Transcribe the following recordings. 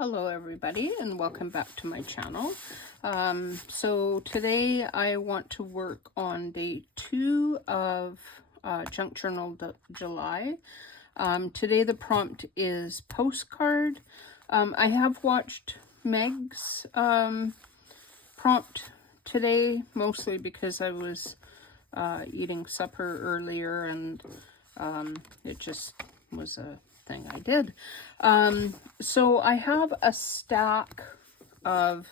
Hello everybody and welcome back to my channel. So today I want to work on day 2 of Junk Journal July. Today the prompt is postcard. I have watched Meg's prompt today, mostly because I was eating supper earlier and it just was a thing I did. So I have a stack of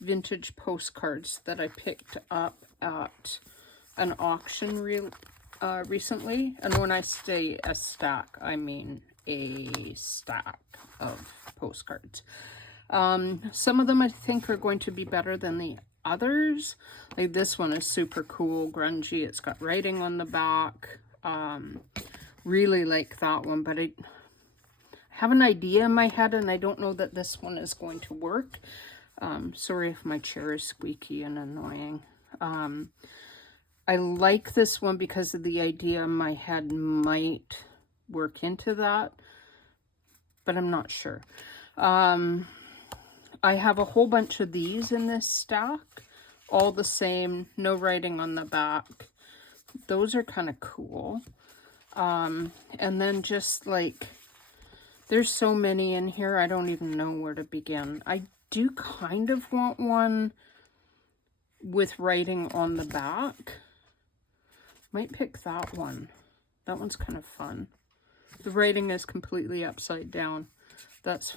vintage postcards that I picked up at an auction recently. And when I say a stack, I mean a stack of postcards. Some of them I think are going to be better than the others. Like this one is super cool, grungy. It's got writing on the back. Really like that one, but I have an idea in my head and I don't know that this one is going to work. Sorry if my chair is squeaky and annoying. I like this one because of the idea in my head might work into that, but I'm not sure. I have a whole bunch of these in this stack, all the same, no writing on the back. Those are kind of cool. And then just like, there's so many in here, I don't even know where to begin. I do kind of want one with writing on the back. Might pick that one. That one's kind of fun. The writing is completely upside down. That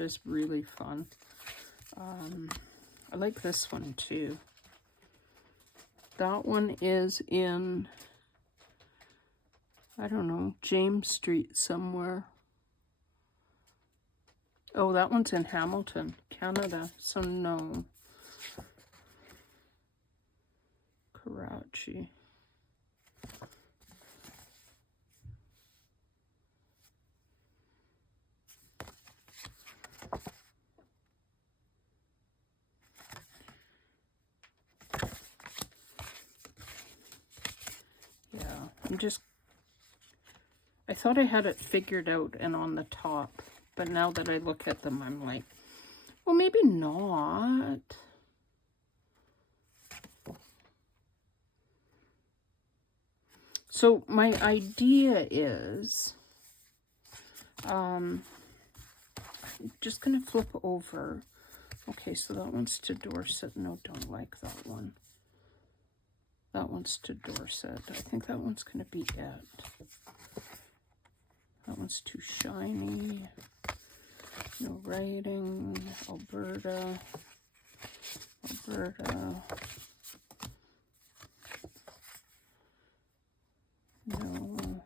is really fun. I like this one too. That one is in, I don't know, James Street somewhere. Oh, that one's in Hamilton, Canada, so no. Karachi. Yeah, I thought I had it figured out and on the top. But now that I look at them, I'm like, well, maybe not. So my idea is, I'm just going to flip over. Okay, so that one's to Dorset. No, don't like that one. That one's to Dorset. I think that one's going to be it. That one's too shiny. No writing. Alberta. No.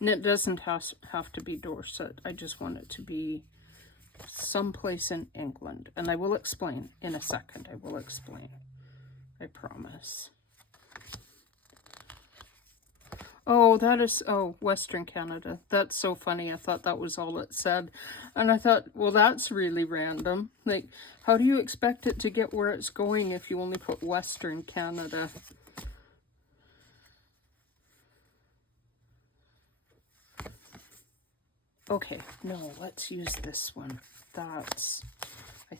And it doesn't have to be Dorset. I just want it to be someplace in England. And I will explain in a second. I will explain. I promise. Oh, that is, oh, Western Canada. That's so funny. I thought that was all it said. And I thought, well, that's really random. Like, how do you expect it to get where it's going if you only put Western Canada? Okay, no, let's use this one. I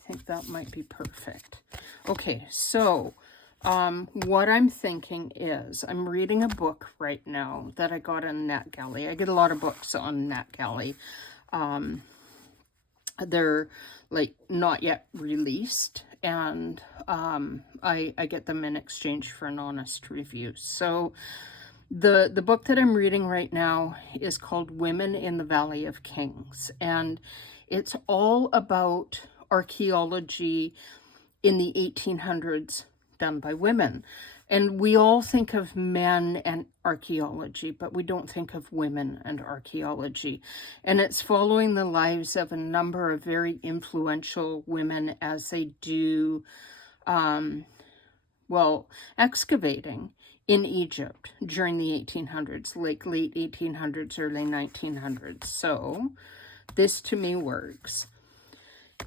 think that might be perfect. Okay, so what I'm thinking is, I'm reading a book right now that I got on NetGalley. I get a lot of books on NetGalley. They're like not yet released, and I get them in exchange for an honest review. So the book that I'm reading right now is called Women in the Valley of Kings, and it's all about archaeology in the 1800s done by women. And we all think of men and archaeology, but we don't think of women and archaeology. And it's following the lives of a number of very influential women as they do, excavating in Egypt during the 1800s, like late 1800s, early 1900s. So this to me works.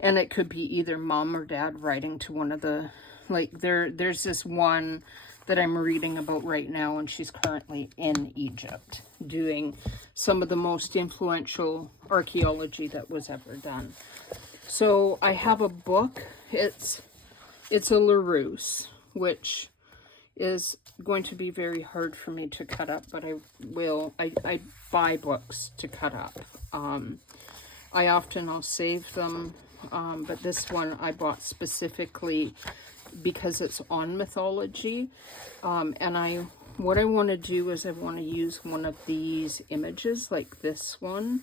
And it could be either mom or dad writing to one of the, like there's this one that I'm reading about right now, and she's currently in Egypt. doing some of the most influential archaeology that was ever done. So I have a book. It's a Larousse, which is going to be very hard for me to cut up, but I buy books to cut up. I'll save them, but this one I bought specifically because it's on mythology, and what I want to do is I want to use one of these images, like this one,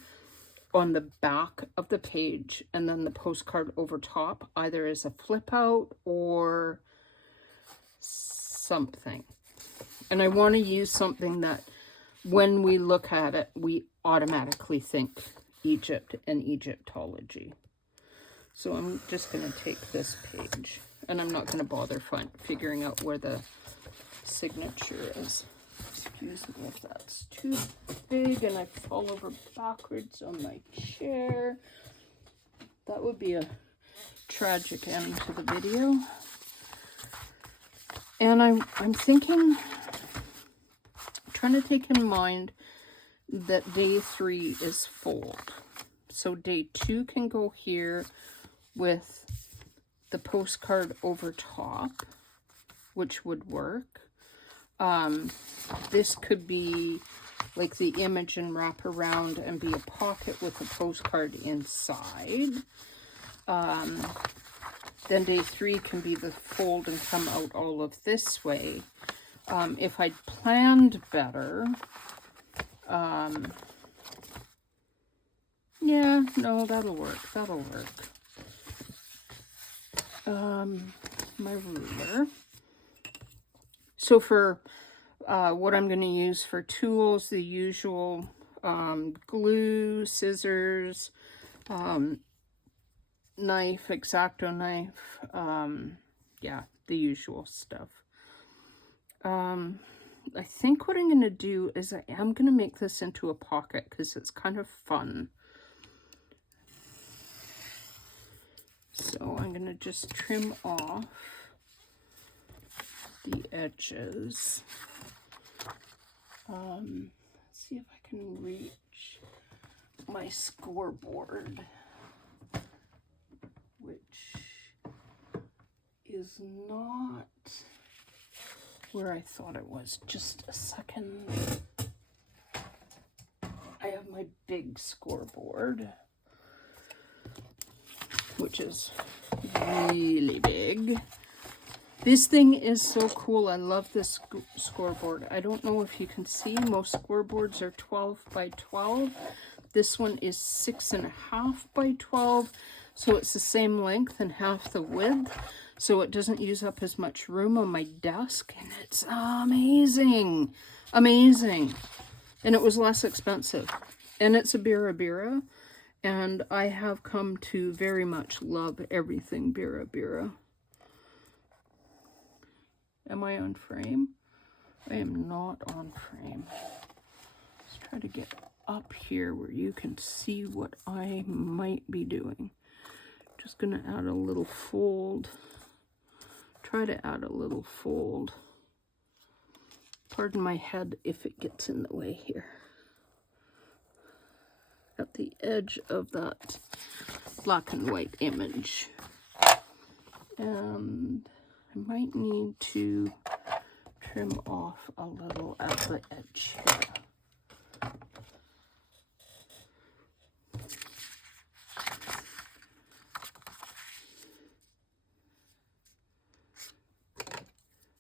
on the back of the page, and then the postcard over top, either as a flip out or something. And I want to use something that when we look at it, we automatically think Egypt and Egyptology. So I'm just going to take this page, and I'm not going to bother figuring out where the signature is. Excuse me if that's too big and I fall over backwards on my chair. That would be a tragic end to the video. And I'm thinking, trying to take in mind that day 3 is fold. So day 2 can go here with the postcard over top, which would work. This could be like the image and wrap around and be a pocket with a postcard inside. Then day 3 can be the fold and come out all of this way. If I'd planned better, yeah, no, that'll work. My ruler. So for what I'm going to use for tools, the usual glue, scissors, knife, X-Acto knife, yeah, the usual stuff. I think what I'm going to do is I am going to make this into a pocket because it's kind of fun. So I'm going to just trim off the edges. Let's see if I can reach my scoreboard, which is not where I thought it was. Just a second. I have my big scoreboard, which is really big. This thing is so cool. I love this scoreboard. I don't know if you can see, most scoreboards are 12 by 12. This one is 6.5 by 12. So it's the same length and half the width. So it doesn't use up as much room on my desk. And it's amazing. Amazing. And it was less expensive. And it's a Bira Bira. And I have come to very much love everything Bira Bira. Am I on frame? I am not on frame. Let's try to get up here where you can see what I might be doing. Just gonna add a little fold. Try to add a little fold. Pardon my head if it gets in the way here. At the edge of that black and white image. And I might need to trim off a little at the edge here.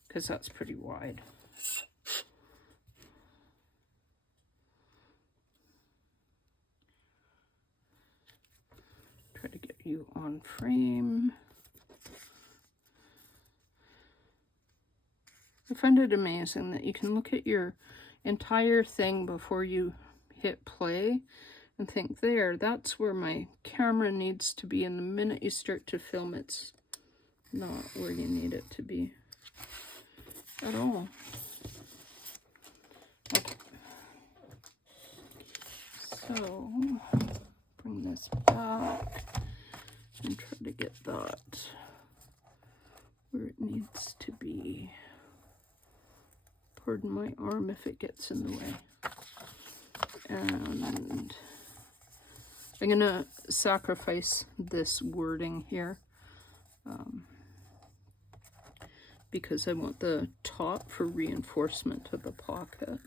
Because that's pretty wide. Try to get you on frame. I find it amazing that you can look at your entire thing before you hit play and think, there, that's where my camera needs to be. And the minute you start to film, it's not where you need it to be at all. Okay. So, bring this back and try to get that where it needs to be. Pardon my arm if it gets in the way. And I'm going to sacrifice this wording here because I want the top for reinforcement of the pocket.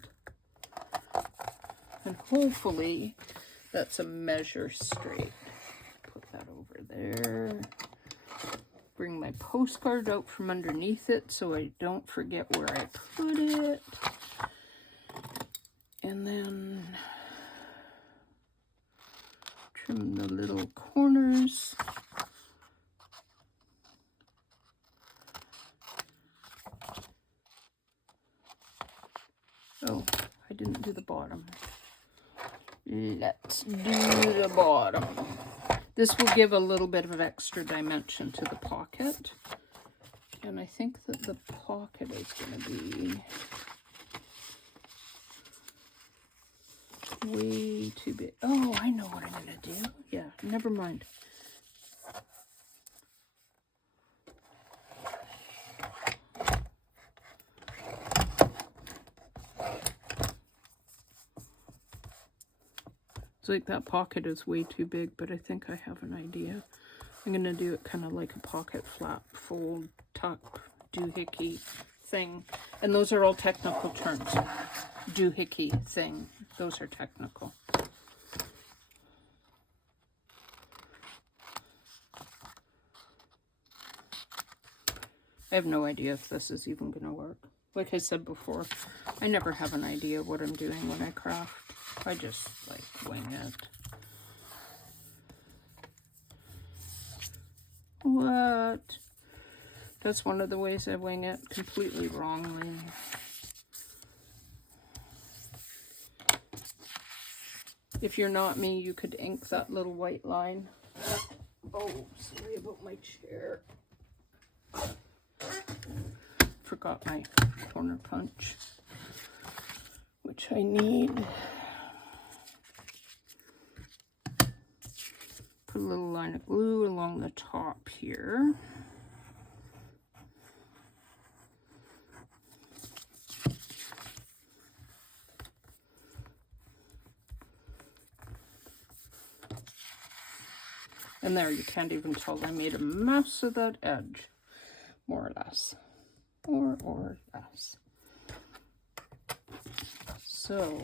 And hopefully that's a measure straight. Put that over there. Bring my postcard out from underneath it so I don't forget where I put it. And then trim the little corners. Oh, I didn't do the bottom. Let's do the bottom. This will give a little bit of extra dimension to the pocket. And I think that the pocket is going to be way too big. Oh, I know what I'm going to do. Yeah, never mind. It's like that pocket is way too big, but I think I have an idea. I'm going to do it kind of like a pocket flap, fold, tuck, doohickey thing. And those are all technical terms. Doohickey thing. Those are technical. I have no idea if this is even going to work. Like I said before, I never have an idea what I'm doing when I craft. I just, like, wing it. What? That's one of the ways I wing it, completely wrongly. If you're not me, you could ink that little white line. Oh, sorry about my chair. Forgot my corner punch, which I need. Put a little line of glue along the top here. And there, you can't even tell I made a mess of that edge, more or less. Or less. So,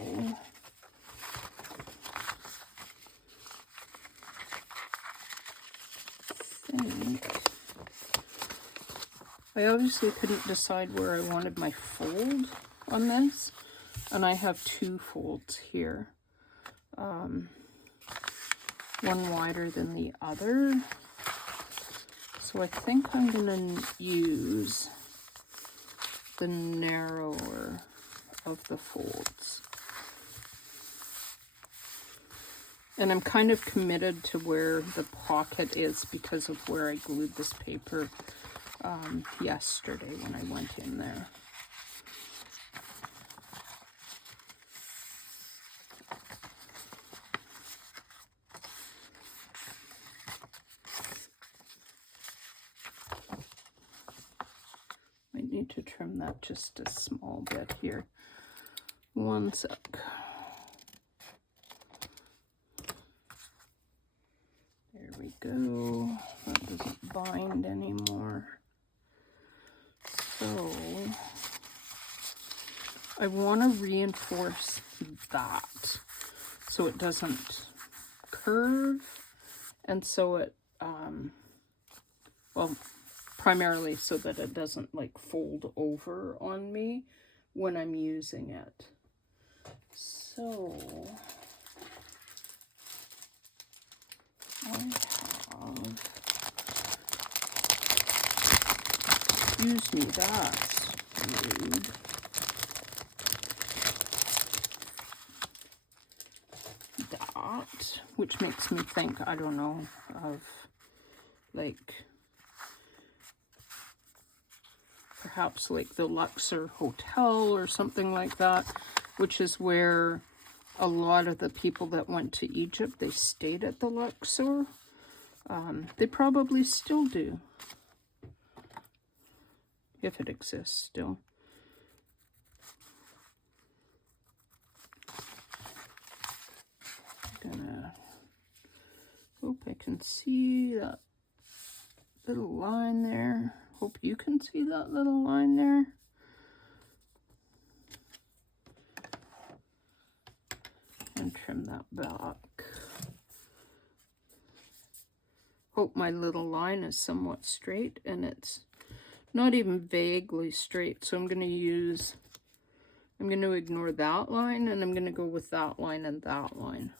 I obviously couldn't decide where I wanted my fold on this, and I have two folds here. One wider than the other. So I think I'm going to use the narrower of the folds. And I'm kind of committed to where the pocket is because of where I glued this paper yesterday when I went in there. I need to trim that just a small bit here. One sec. There we go. That doesn't bind anymore. So I want to reinforce that so it doesn't curve, and so it, well, primarily so that it doesn't like fold over on me when I'm using it. So I have, excuse me, that's rude. That, which makes me think, I don't know, of like perhaps like the Luxor Hotel or something like that, which is where a lot of the people that went to Egypt, they stayed at the Luxor. They probably still do, if it exists still. Hope I can see that little line there. Hope you can see that little line there. And trim that back. Hope my little line is somewhat straight, and it's not even vaguely straight. So I'm going to ignore that line, and I'm going to go with that line and that line,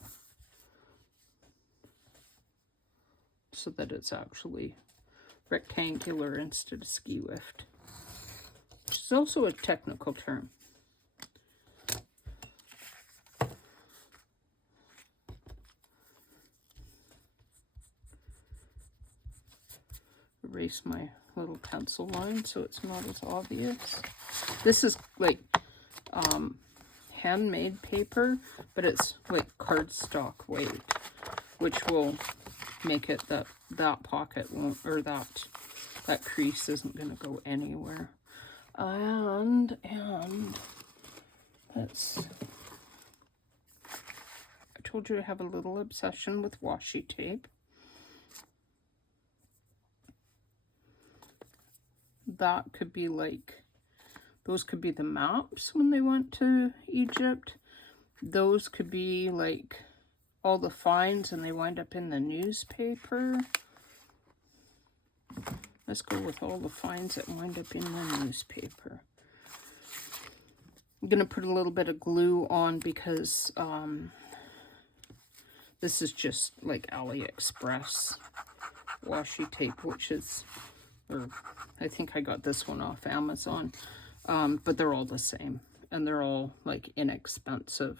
so that it's actually rectangular instead of ski-lift, which is also a technical term. Erase my little pencil line so it's not as obvious. This is like handmade paper, but it's like cardstock weight, which will make it that that pocket won't, or that crease isn't going to go anywhere. And let's, I told you I have a little obsession with washi tape. That could be like, those could be the maps when they went to Egypt. Those could be like all the finds and they wind up in the newspaper. Let's go with all the finds that wind up in the newspaper. I'm going to put a little bit of glue on because this is just like AliExpress washi tape, which is, or I think I got this one off Amazon, but they're all the same, and they're all like inexpensive,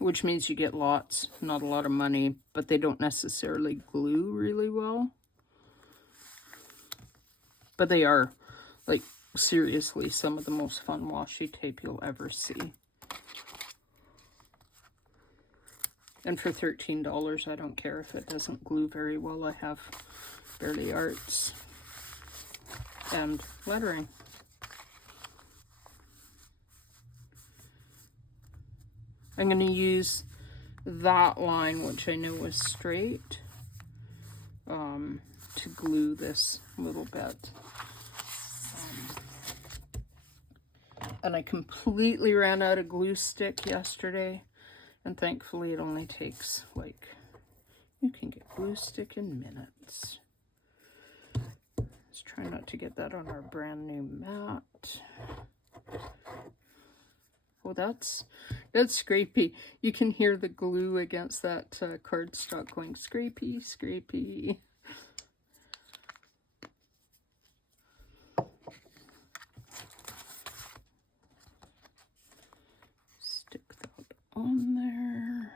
which means you get lots, not a lot of money, but they don't necessarily glue really well. But they are, like, seriously, some of the most fun washi tape you'll ever see. And for $13, I don't care if it doesn't glue very well. I have Barely Arts and lettering. I'm going to use that line, which I know is straight, to glue this little bit. And I completely ran out of glue stick yesterday, and thankfully it only takes, like, you can get glue stick in minutes. Let's try not to get that on our brand new mat. Oh, that's scrapey. You can hear the glue against that cardstock going scrapey, scrapey. Stick that on there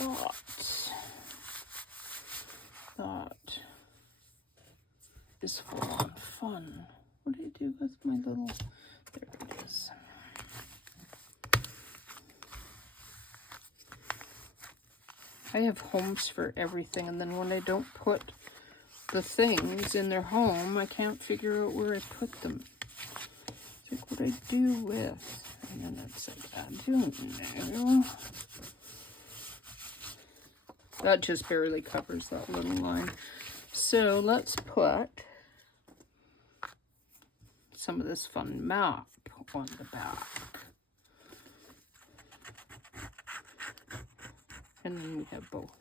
like that. That is full on fun. What do I do with my little... There it is. I have homes for everything, and then when I don't put the things in their home, I can't figure out where I put them. It's like, what I do with? And then it's like, I don't know. That just barely covers that little line. So let's put some of this fun map on the back. And then we have both.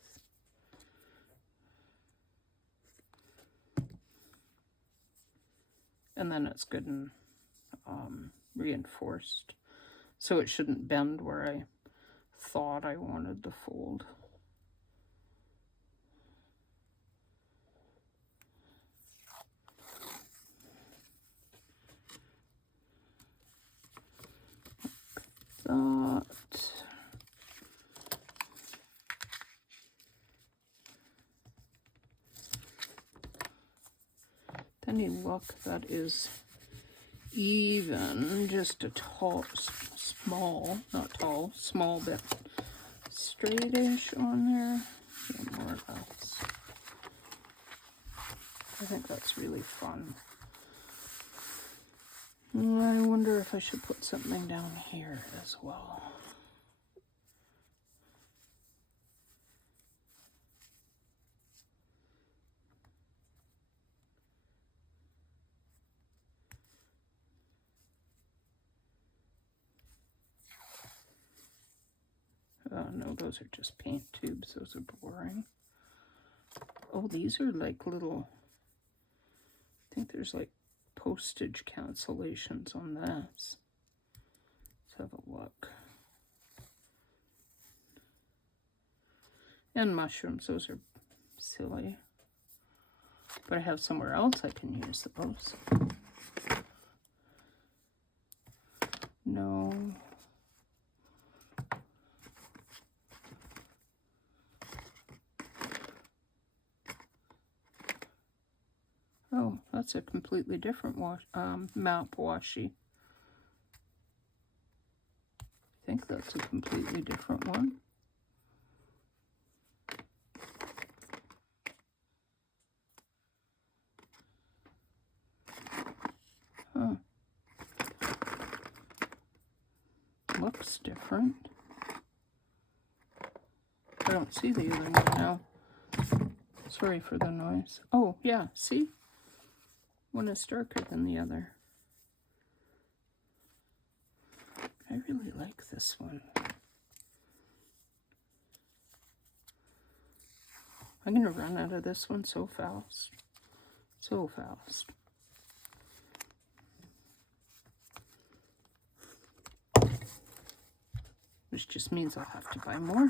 And then it's good and reinforced. So it shouldn't bend where I thought I wanted the fold. Like that. Any luck that is even just a tall, small, not tall, small bit straightish on there. Yeah, more or less. I think that's really fun. I wonder if I should put something down here as well. No, those are just paint tubes. Those are boring. Oh, these are like little, I think there's like postage cancellations on this. Let's have a look. And mushrooms, those are silly. But I have somewhere else I can use those. No. Oh, that's a completely different map washi. I think that's a completely different one. Huh. Looks different. I don't see the other one now. Sorry for the noise. Oh, yeah, see? One is darker than the other. I really like this one. I'm going to run out of this one so fast. So fast. Which just means I'll have to buy more.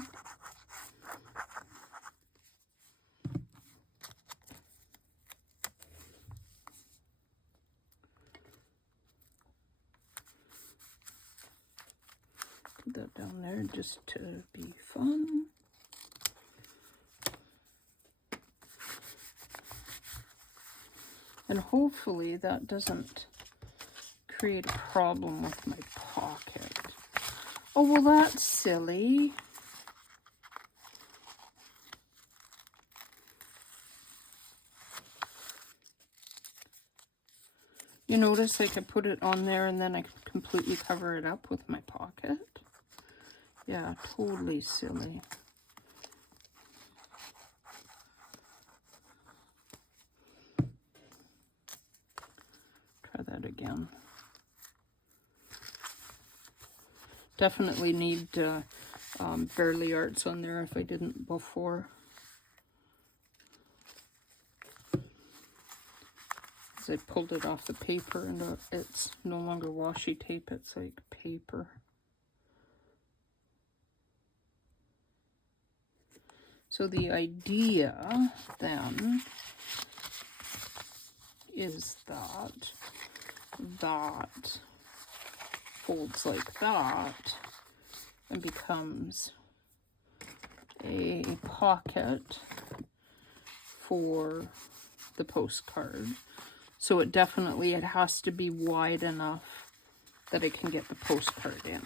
Put that down there just to be fun. And hopefully that doesn't create a problem with my pocket. Oh, well, that's silly. You notice I could put it on there and then I could completely cover it up with my pocket? Yeah, totally silly. Try that again. Definitely need Barely Arts on there if I didn't before. As I pulled it off the paper and it's no longer washi tape, it's like paper. So the idea then is that that folds like that and becomes a pocket for the postcard. So it has to be wide enough that I can get the postcard in.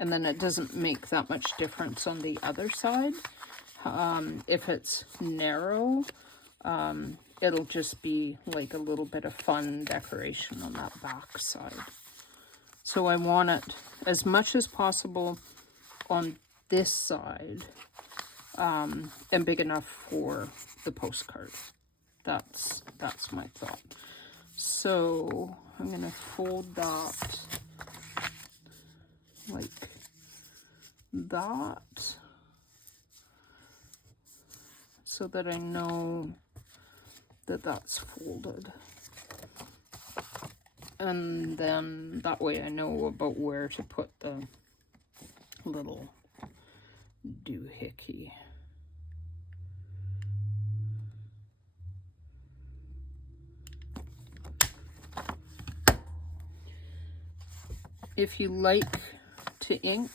And then it doesn't make that much difference on the other side. If it's narrow, it'll just be like a little bit of fun decoration on that back side. So I want it as much as possible on this side, and big enough for the postcard. That's my thought. So I'm gonna fold that like that, so that I know that that's folded. And then that way I know about where to put the little doohickey. If you like to ink,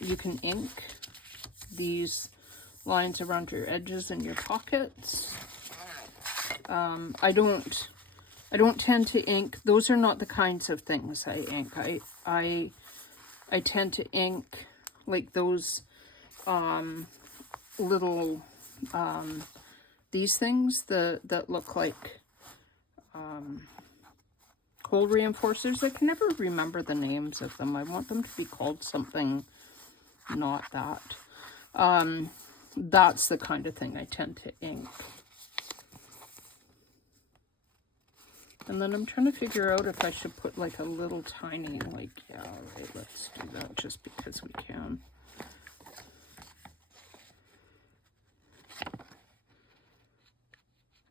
you can ink these lines around your edges and your pockets. I don't tend to ink. Those are not the kinds of things I ink. I tend to ink like those little these things that look like hole reinforcers. I can never remember the names of them. I want them to be called something not that. That's the kind of thing I tend to ink. And then I'm trying to figure out if I should put like a little tiny, like, yeah, all right, let's do that just because we can.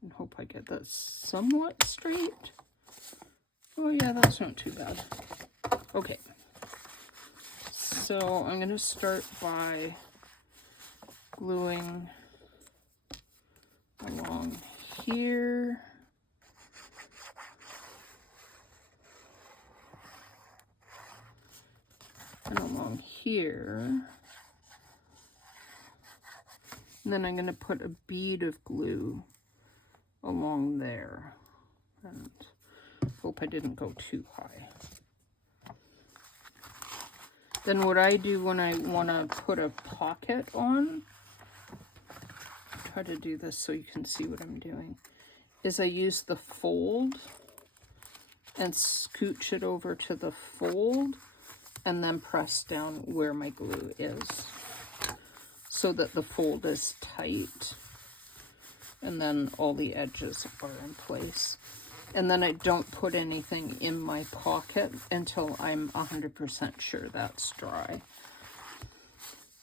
And hope I get that somewhat straight. Oh yeah, that's not too bad. Okay. So I'm going to start by gluing along here. And along here. And then I'm going to put a bead of glue along there. And hope I didn't go too high. Then what I do when I want to put a pocket on, try to do this so you can see what I'm doing, is I use the fold and scooch it over to the fold and then press down where my glue is so that the fold is tight and then all the edges are in place. And then I don't put anything in my pocket until I'm 100% sure that's dry.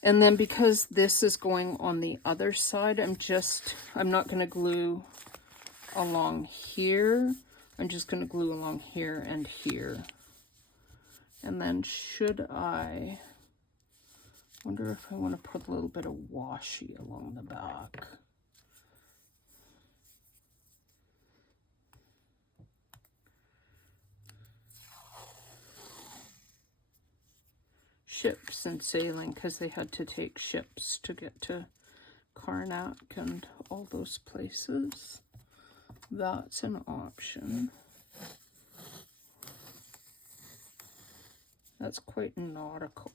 And then because this is going on the other side, I'm not going to glue along here. I'm just going to glue along here and here. And then I wonder if I want to put a little bit of washi along the back. Ships and sailing, because they had to take ships to get to Karnak and all those places. That's an option. That's quite nautical.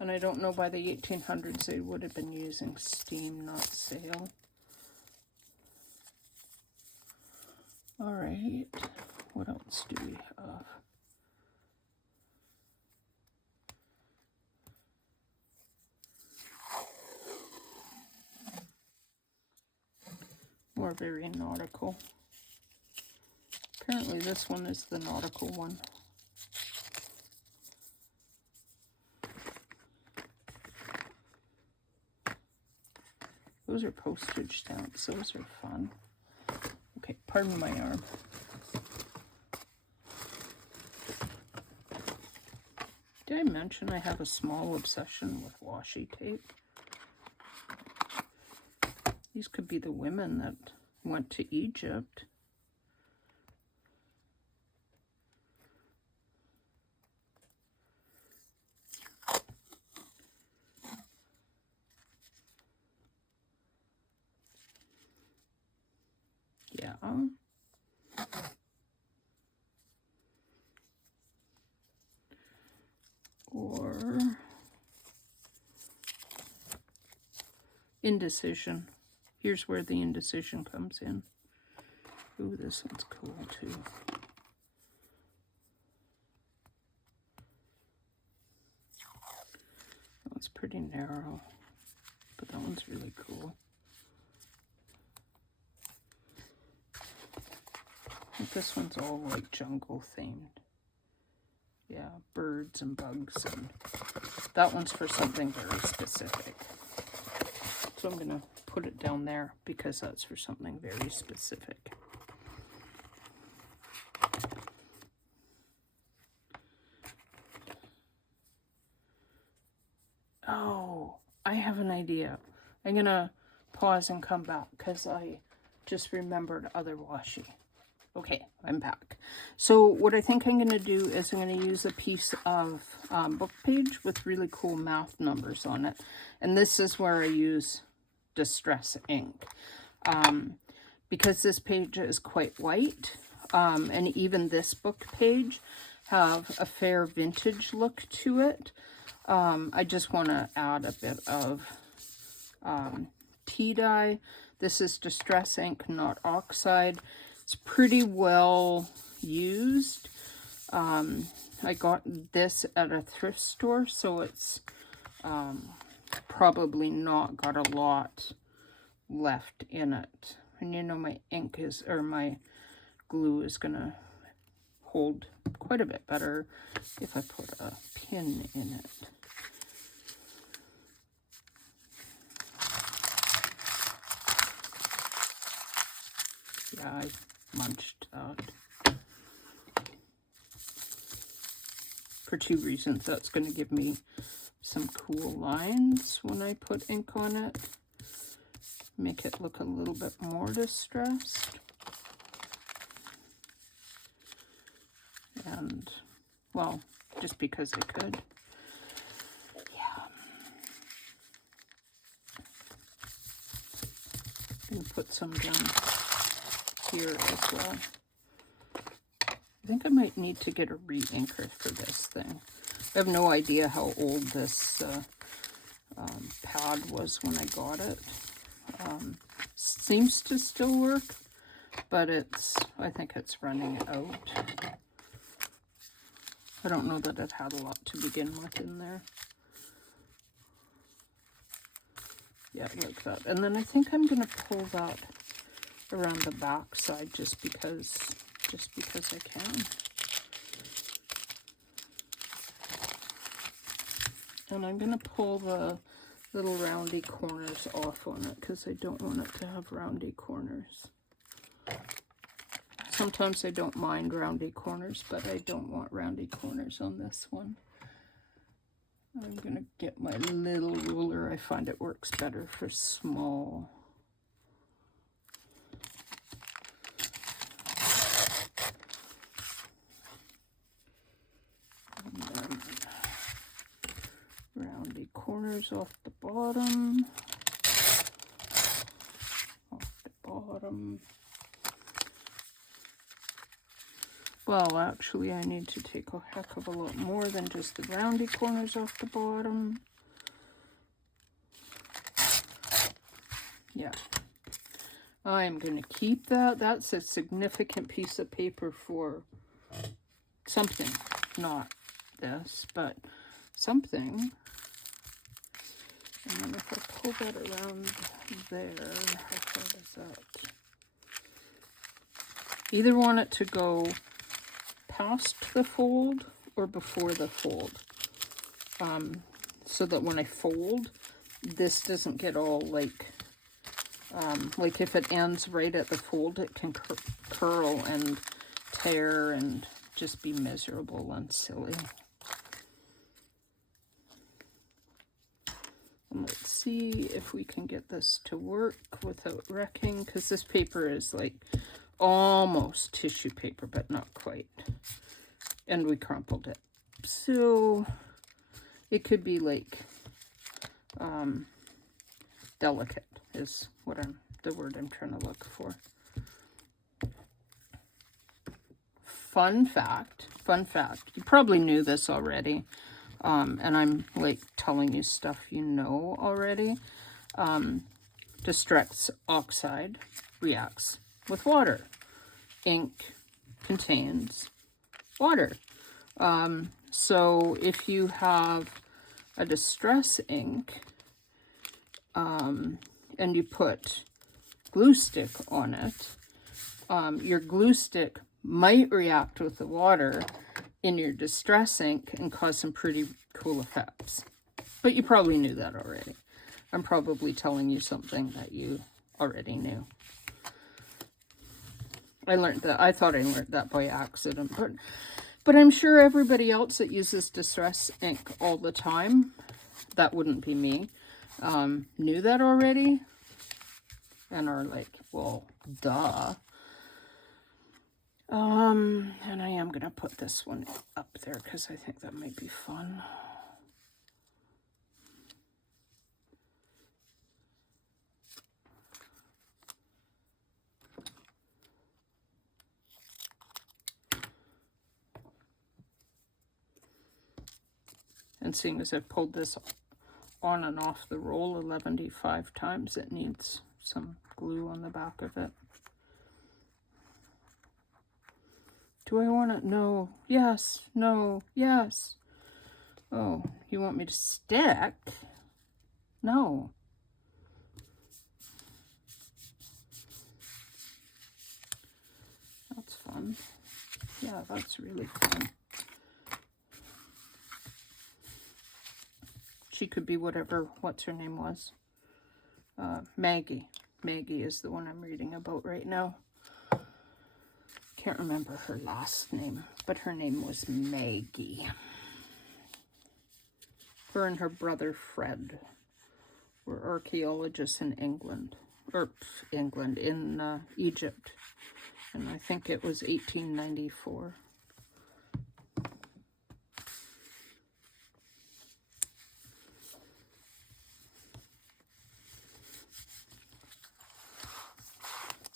And I don't know, by the 1800s they would have been using steam, not sail. All right, what else do we have? More very nautical. Apparently this one is the nautical one. Those are postage stamps. Those are fun. Okay, pardon my arm. Did I mention I have a small obsession with washi tape? These could be the women that went to Egypt. Yeah. Or indecision. Here's where the indecision comes in. Ooh, this one's cool too. That one's pretty narrow, but that one's really cool. I think this one's all like jungle themed. Yeah, birds and bugs, and that one's for something very specific. So I'm gonna put it down there because that's for something very specific. Oh, I have an idea. I'm gonna pause and come back because I just remembered other washi. Okay, I'm back. So what I think I'm going to do is I'm going to use a piece of book page with really cool math numbers on it. And this is where I use distress ink. Because this page is quite white, and even this book page have a fair vintage look to it. I just want to add a bit of tea dye. This is distress ink, not oxide. It's pretty well used. I got this at a thrift store, so it's probably not got a lot left in it. And you know my ink is, or my glue is gonna hold quite a bit better if I put a pin in it. Yeah, I munched that. For two reasons. That's going to give me some cool lines when I put ink on it. Make it look a little bit more distressed. And, well, just because I could. Yeah. I'm going to put some down here as well. I think I might need to get a re-inker for this thing. I have no idea how old this pad was when I got it. Seems to still work, but I think it's running out. I don't know that it had a lot to begin with in there. Yeah, like that. And then I think I'm going to pull that around the back side just because I can. And I'm going to pull the little roundy corners off on it because I don't want it to have roundy corners. Sometimes I don't mind roundy corners, but I don't want roundy corners on this one. I'm going to get my little ruler. I find it works better for small. And then roundy corners off the bottom. Off the bottom. Well, actually, I need to take a heck of a lot more than just the roundy corners off the bottom. Yeah. I'm going to keep that. That's a significant piece of paper for something. Not this, but something. And then if I pull that around there, how far is that? Either want it to go past the fold or before the fold, so that when I fold, this doesn't get all like if it ends right at the fold, it can curl and tear and just be miserable and silly. And let's see if we can get this to work without wrecking, because this paper is like almost tissue paper, but not quite. And we crumpled it. So it could be like delicate is what the word I'm trying to look for. Fun fact, you probably knew this already, and I'm like telling you stuff you know already. Distress oxide reacts with water. Ink contains water. So if you have a distress ink, and you put glue stick on it, your glue stick might react with the water in your distress ink and cause some pretty cool effects. But you probably knew that already. I'm probably telling you something that you already knew. I learned that. I thought I learned that by accident, but I'm sure everybody else that uses distress ink all the time, that wouldn't be me, knew that already and are like, well, duh. And I am going to put this one up there because I think that might be fun. And seeing as I've pulled this on and off the roll 115 times, it needs some glue on the back of it. Do I want to? No. Yes. No. Yes. Oh, you want me to stick? No. That's really fun. She could be whatever, what's her name was. Maggie. Maggie is the one I'm reading about right now. Can't remember her last name, but her name was Maggie. Her and her brother Fred were archaeologists in England. Or England, in Egypt. And I think it was 1894.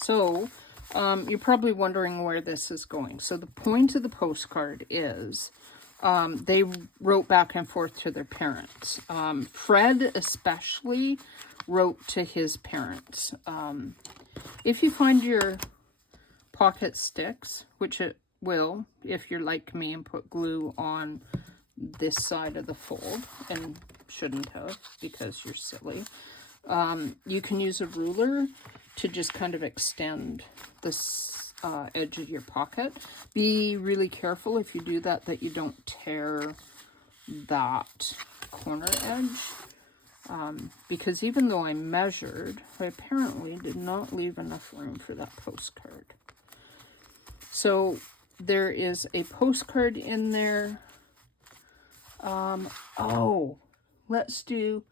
So, you're probably wondering where this is going. So the point of the postcard is they wrote back and forth to their parents. Fred especially wrote to his parents. If you find your pocket sticks, which it will, if you're like me and put glue on this side of the fold, and shouldn't have because you're silly, you can use a ruler to just kind of extend this edge of your pocket. Be really careful if you do that, that you don't tear that corner edge. Because even though I measured, I apparently did not leave enough room for that postcard. So there is a postcard in there. Oh, let's do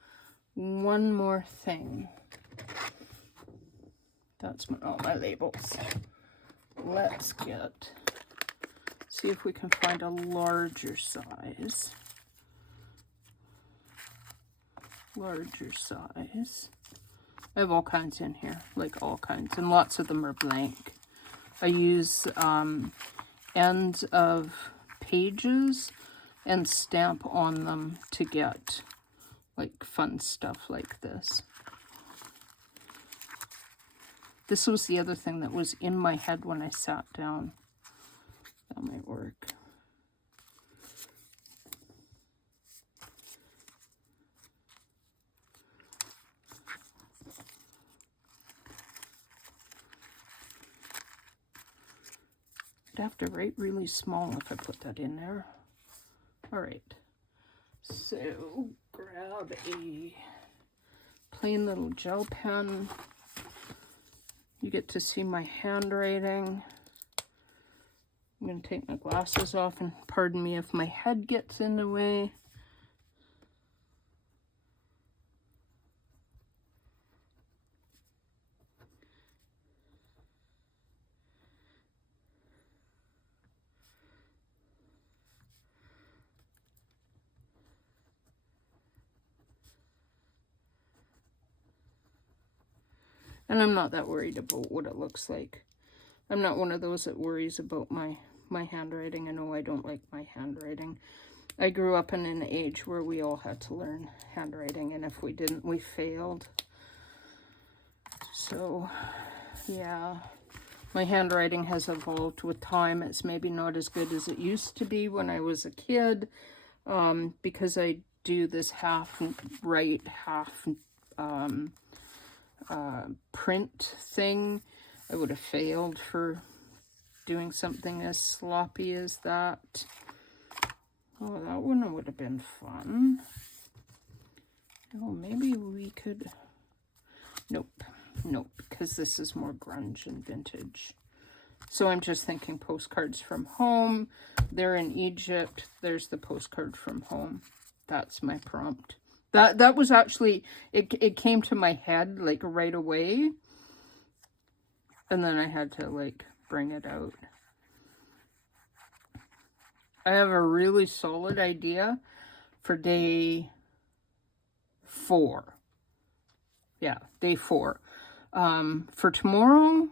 one more thing. That's all my labels. Let's see if we can find a larger size. Larger size. I have all kinds in here, like all kinds, and lots of them are blank. I use ends of pages and stamp on them to get like fun stuff like this. This was the other thing that was in my head when I sat down. That might work. I'd have to write really small if I put that in there. All right. So grab a plain little gel pen. You get to see my handwriting. I'm going to take my glasses off, and pardon me if my head gets in the way. And I'm not that worried about what it looks like. I'm not one of those that worries about my handwriting. I know I don't like my handwriting. I grew up in an age where we all had to learn handwriting, and if we didn't, we failed. So, yeah, my handwriting has evolved with time. It's maybe not as good as it used to be when I was a kid, because I do this half write, half print thing. I would have failed for doing something as sloppy as that. Oh, that one would have been fun. Oh, maybe we could... Nope, because this is more grunge and vintage. So I'm just thinking postcards from home. They're in Egypt. There's the postcard from home. That's my prompt. That was actually, it came to my head like right away. And then I had to like bring it out. I have a really solid idea for day 4. Yeah, day 4. For tomorrow,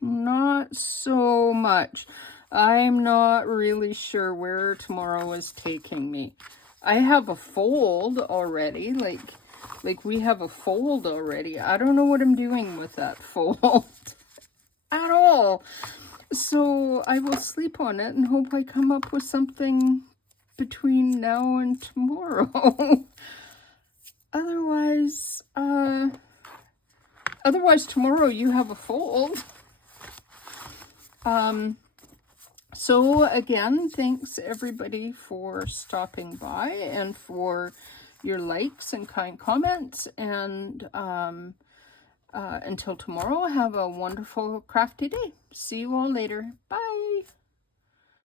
not so much. I'm not really sure where tomorrow is taking me. I have a fold already, like we have a fold already. I don't know what I'm doing with that fold at all. So I will sleep on it and hope I come up with something between now and tomorrow. Otherwise tomorrow you have a fold. So again, thanks everybody for stopping by and for your likes and kind comments. And until tomorrow, have a wonderful crafty day. See you all later. Bye.